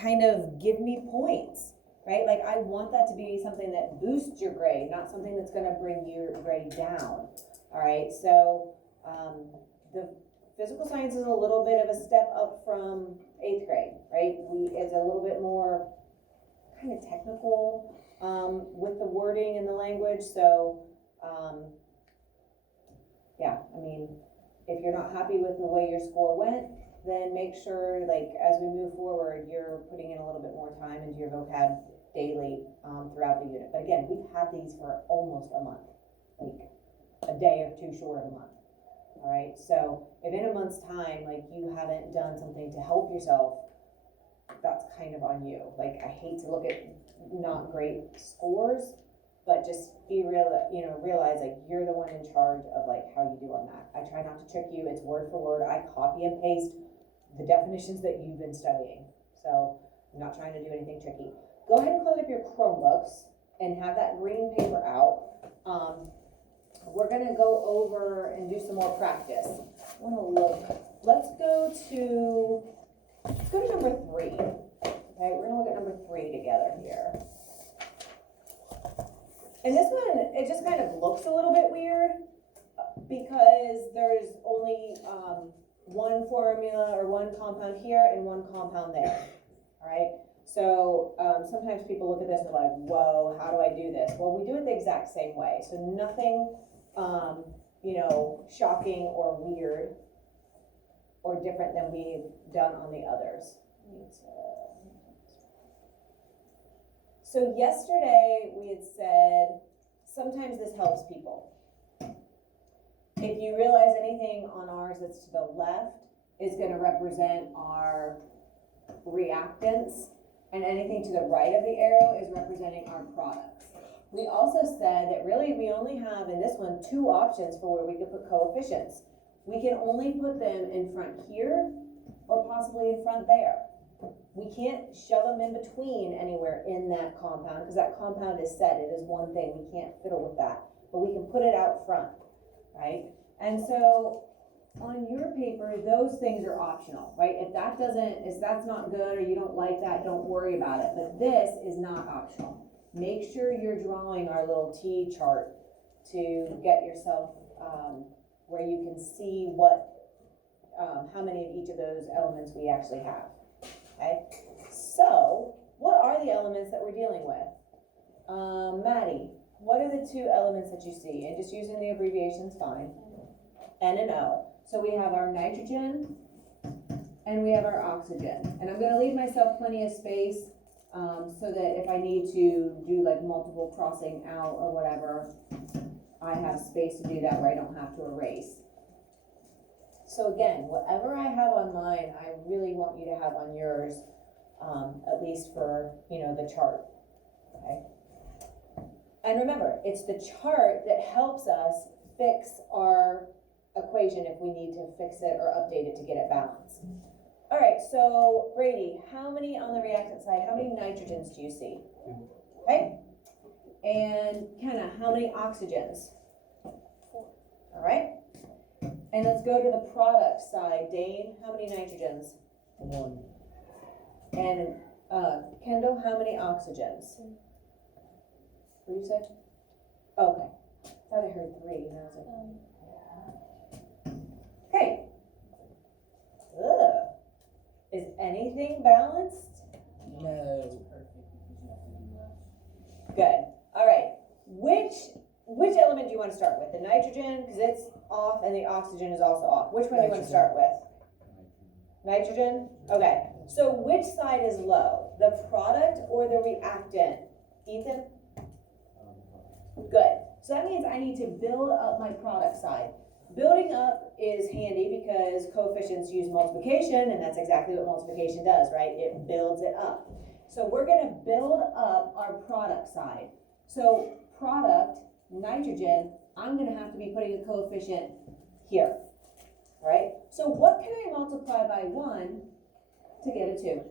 kind of give me points, right? Like I want that to be something that boosts your grade, not something that's gonna bring your grade down, all right? So the physical science is a little bit of a step up from 8th grade, right? It's a little bit more kind of technical with the wording and the language, so yeah, I mean, if you're not happy with the way your score went, then make sure, like, as we move forward, you're putting in a little bit more time into your vocab daily throughout the unit. But again, we've had these for almost a month, like a day or two short of a month. All right, so if in a month's time, like, you haven't done something to help yourself, that's kind of on you. Like, I hate to look at not great scores, but just be real, realize like you're the one in charge of like how you do on that. I try not to trick you. It's word for word. I copy and paste the definitions that you've been studying. So I'm not trying to do anything tricky. Go ahead and close up your Chromebooks and have that green paper out. We're gonna go over and do some more practice. I wanna look. Let's go to number 3. Okay, we're gonna look at number 3 together here. And this one, it just kind of looks a little bit weird because there's only one formula or one compound here and one compound there, all right? So sometimes people look at this and they're like, whoa, how do I do this? Well, we do it the exact same way. So nothing, shocking or weird or different than we've done on the others. So yesterday we had said, sometimes this helps people. If you realize anything on ours that's to the left is going to represent our reactants, and anything to the right of the arrow is representing our products. We also said that really we only have in this one 2 options for where we could put coefficients. We can only put them in front here or possibly in front there. We can't shove them in between anywhere in that compound because that compound is set. It is one thing. We can't fiddle with that. But we can put it out front, right? And so on your paper, those things are optional, right? If that's not good or you don't like that, don't worry about it. But this is not optional. Make sure you're drawing our little T chart to get yourself where you can see how many of each of those elements we actually have. Okay, so what are the elements that we're dealing with? Maddie, what are the 2 elements that you see? And just using the abbreviations, fine. N and O. So we have our nitrogen and we have our oxygen. And I'm going to leave myself plenty of space so that if I need to do like multiple crossing out or whatever, I have space to do that where I don't have to erase. So again, whatever I have on mine, I really want you to have on yours, at least for, the chart, okay? And remember, it's the chart that helps us fix our equation if we need to fix it or update it to get it balanced. All right, so Brady, how many on the reactant side, how many nitrogens do you see? Okay, and Kenna, how many oxygens? 4. All right. And let's go to the product side. Dane, how many nitrogens? 1. And Kendall, how many oxygens? 2. What did you say? Oh, okay. I thought I heard 3. And I was like, okay. Ugh. Is anything balanced? No. Good. All right. Which element do you want to start with? The nitrogen, because it's off, and the oxygen is also off. Which one do you want to start with? Nitrogen? Okay. So which side is low? The product or the reactant? Ethan? Good. So that means I need to build up my product side. Building up is handy because coefficients use multiplication, and that's exactly what multiplication does, right? It builds it up. So we're going to build up our product side. So product, nitrogen, I'm going to have to be putting a coefficient here. All right? So what can I multiply by 1 to get a 2?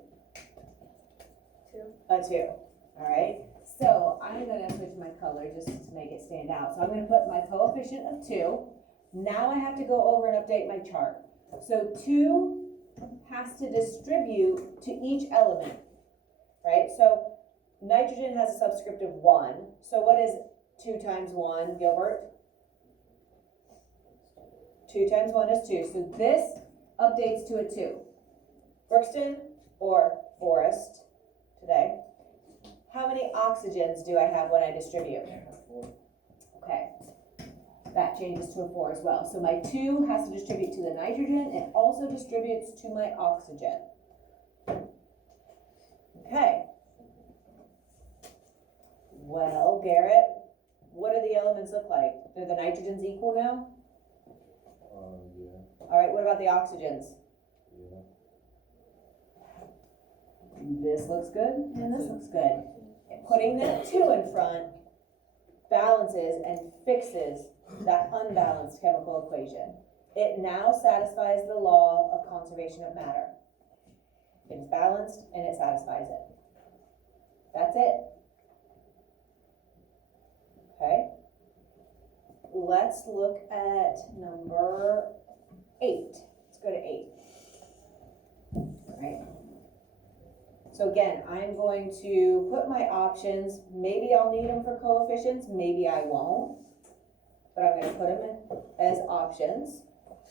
2. A 2. All right? So I'm going to switch my color just to make it stand out. So I'm going to put my coefficient of 2. Now I have to go over and update my chart. So 2 has to distribute to each element. right? So nitrogen has a subscript of 1. So what is 2 times 1, Gilbert? 2 times 1 is 2. So this updates to a 2. Brookston or Forest today. How many oxygens do I have when I distribute? Okay. That changes to a 4 as well. So my 2 has to distribute to the nitrogen. It also distributes to my oxygen. Okay. Well, Garrett, what do the elements look like? Do the nitrogens equal now? Yeah, All right, what about the oxygens? yeah. This looks good and this looks good. Putting that 2 in front balances and fixes that unbalanced chemical equation. It now satisfies the law of conservation of matter. It's balanced and it satisfies it. That's it. Okay. Let's look at number 8. Let's go to 8. All right. So again, I'm going to put my options. Maybe I'll need them for coefficients, maybe I won't. But I'm going to put them in as options.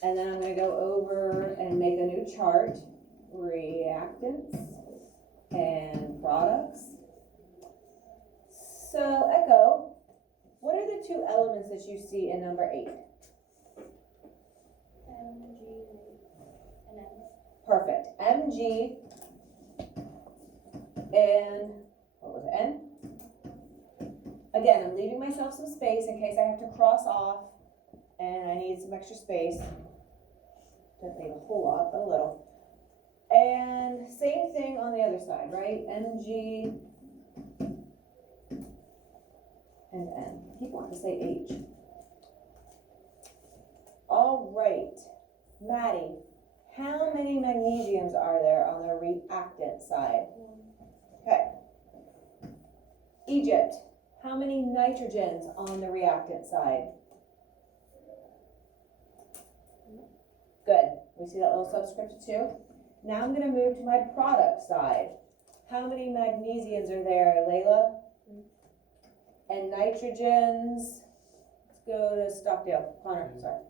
And then I'm going to go over and make a new chart. Reactants and products. So Echo, what are the 2 elements that you see in number 8? M, G, and N. Perfect. Mg and what was it? N? Again, I'm leaving myself some space in case I have to cross off and I need some extra space. Don't need a whole lot, but a little. And same thing on the other side, right? Mg and N. I keep wanting to say H. All right, Maddie, how many magnesiums are there on the reactant side? Okay. Egypt, how many nitrogens on the reactant side? Good. We see that little subscript of 2. Now I'm going to move to my product side. How many magnesiums are there, Layla? And nitrogens? Let's go to Stockdale. Connor, sorry.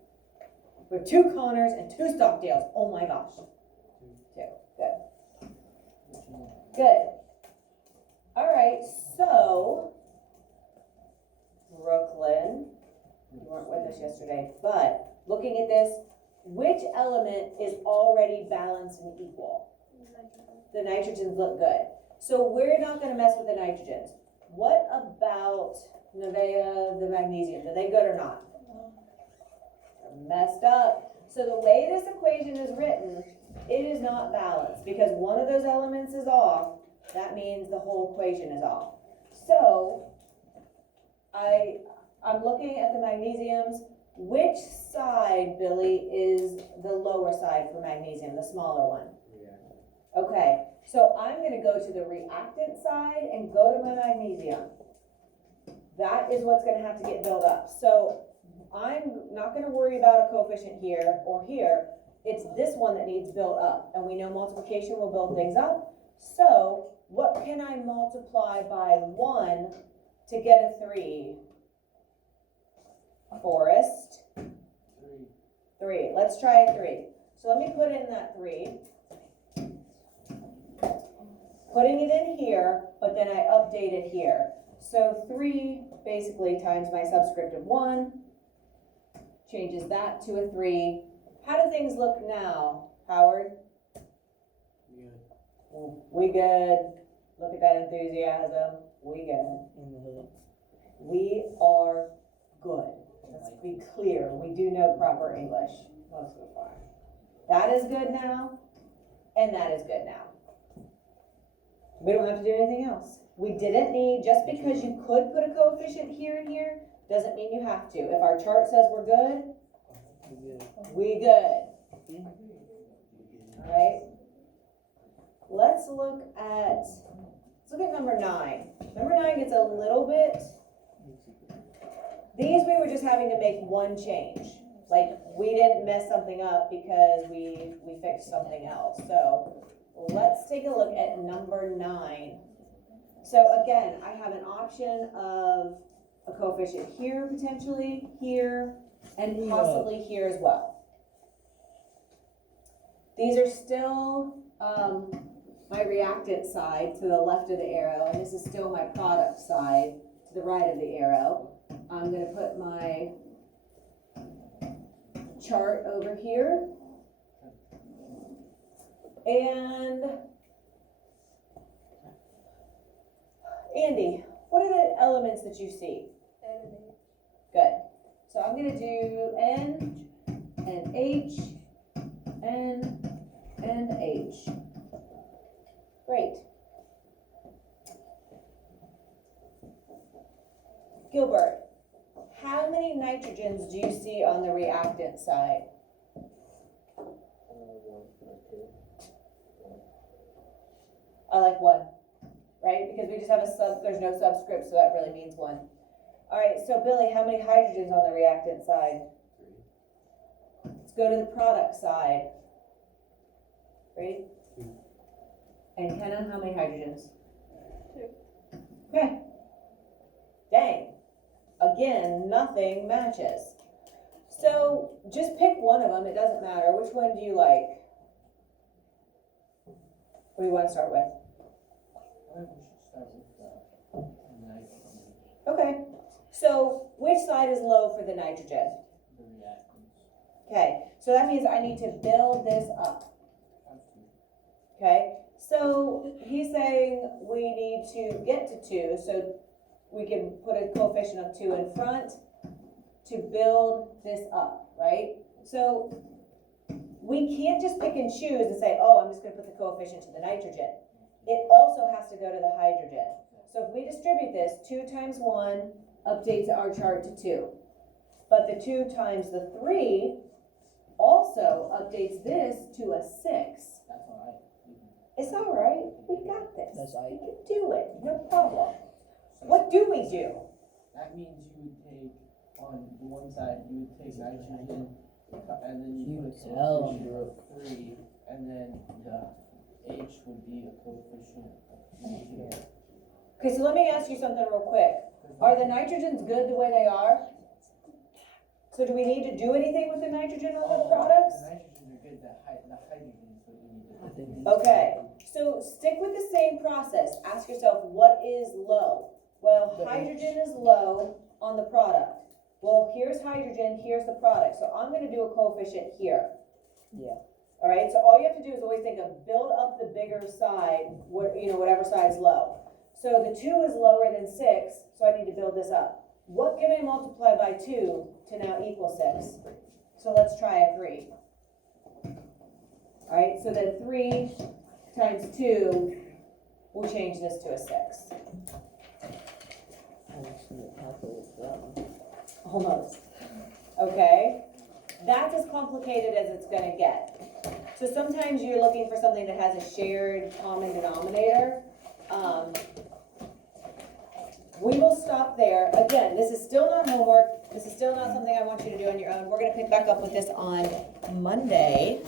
We have 2 Connors and 2 Stockdales. Oh my gosh. 2. Good. Good. All right, so Brooklyn, you weren't with us yesterday, but looking at this, which element is already balanced and equal? The nitrogens look good. So we're not going to mess with the nitrogens. What about Nevea, the magnesium? Are they good or not? They're messed up. So the way this equation is written, it is not balanced because one of those elements is off. That means the whole equation is off. So I'm looking at the magnesiums. Which side, Billy, is the lower side for magnesium, the smaller one? Okay, so I'm going to go to the reactant side and go to my magnesium. That is what's going to have to get built up. So I'm not going to worry about a coefficient here or here. It's this one that needs built up. And we know multiplication will build things up. So what can I multiply by 1 to get a 3? Forest. 3. Let's try a 3. So let me put in that 3. Putting it in here, but then I update it here. So 3 basically times my subscript of 1 changes that to a 3. How do things look now, Howard? We good. Look at that enthusiasm. We good. We are good. Let's be clear. We do know proper English. That is good now, and that is good now. We don't have to do anything else. We didn't need, just because you could put a coefficient here and here, doesn't mean you have to. If our chart says we're good, we good. All right. Let's look at number 9. Number 9 gets a little bit, these we were just having to make one change. Like we didn't mess something up because we fixed something else. So let's take a look at number 9. So again, I have an option of a coefficient here potentially, here, and Yeah. possibly here as well. These are still, my reactant side to the left of the arrow, and this is still my product side to the right of the arrow. I'm gonna put my chart over here. And Andy, what are the elements that you see? Good. So I'm gonna do N and H, N and H. Great. Gilbert, how many nitrogens do you see on the reactant side? I like one, right? Because we just have there's no subscript, so that really means one. All right, so Billy, how many hydrogens on the reactant side? 3. Let's go to the product side. Ready? 2. And Kenna, how many hydrogens? 2. Okay. Dang. Again, nothing matches. So just pick one of them, it doesn't matter. Which one do you like? What do you want to start with? I think we should start with nitrogen, Okay. So which side is low for the nitrogen? the reactants. Okay, so that means I need to build this up. Have to. Okay, so he's saying we need to get to 2, so we can put a coefficient of 2 in front to build this up, right? So we can't just pick and choose and say, oh, I'm just gonna put the coefficient to the nitrogen. It also has to go to the hydrogen. So if we distribute this, 2 times 1 updates our chart to 2. But the 2 times the 3 also updates this to a 6. That's all right. It's all right, we got this. That's We right. can do it, no problem. So What do we do? that means you would take, on the one side, you would take nitrogen, and then you You put a tell 'em, coefficient bro. of 3, and then the H would be a coefficient of 2. Okay, so let me ask you something real quick. Are the nitrogens good the way they are? So do we need to do anything with the nitrogen on the products? The nitrogens are good, the hydrogen is what you need to I do. think Okay, so stick with the same process. Ask yourself, what is low? Well, hydrogen is low on the product. Well, here's hydrogen, here's the product. So I'm gonna do a coefficient here. Yeah. All right, so all you have to do is always think of build up the bigger side, whatever side's low. So the 2 is lower than 6, so I need to build this up. What can I multiply by 2 to now equal 6? So let's try a 3. All right, so then 3 times 2, we'll change this to a 6. I don't see it calculated for that one. Almost. Okay, that's as complicated as it's gonna get. So sometimes you're looking for something that has a shared common denominator. We will stop there. Again, this is still not homework. This is still not something I want you to do on your own. We're gonna pick back up with this on Monday.